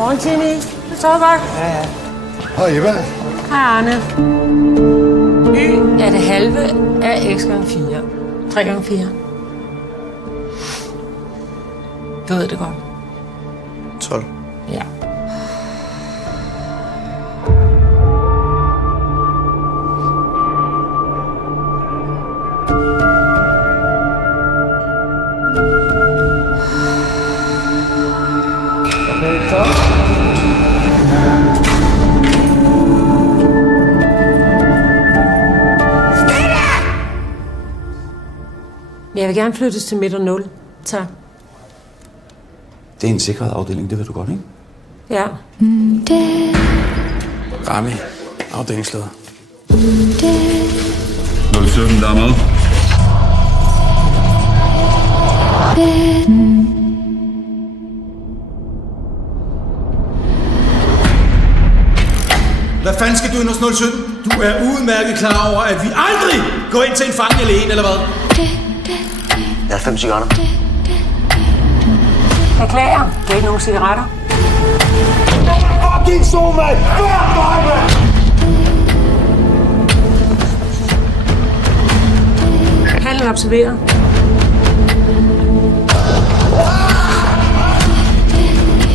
Godmorgen, Tini. Det står godt. Ja. Hej, Eva. Hej, Arne. Y er det halve af x gange 4. 3 gange 4. Du ved det godt. 12. Ja. Okay, så. Jeg vil gerne flyttes til midt og 0. Tak. Det er en sikret afdeling, det ved du godt, ikke? Ja. Rami, afdelingsleder. 07, der er med. Hvad fanden skal du ind hos 017? Du er udmærket klar over, at vi aldrig går ind til en fange alene, eller hvad? Jeg har 5 cigaretter. Beklager. Det er ikke nogen cigaretter. Fucking så, mand! Fuck dig, mand! Handlen observerer.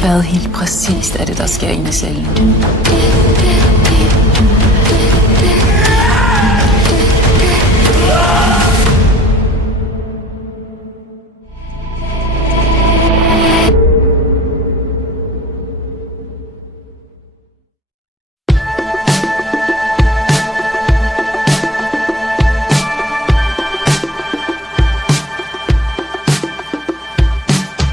Hvad helt præcist er det, der sker inde i cellen?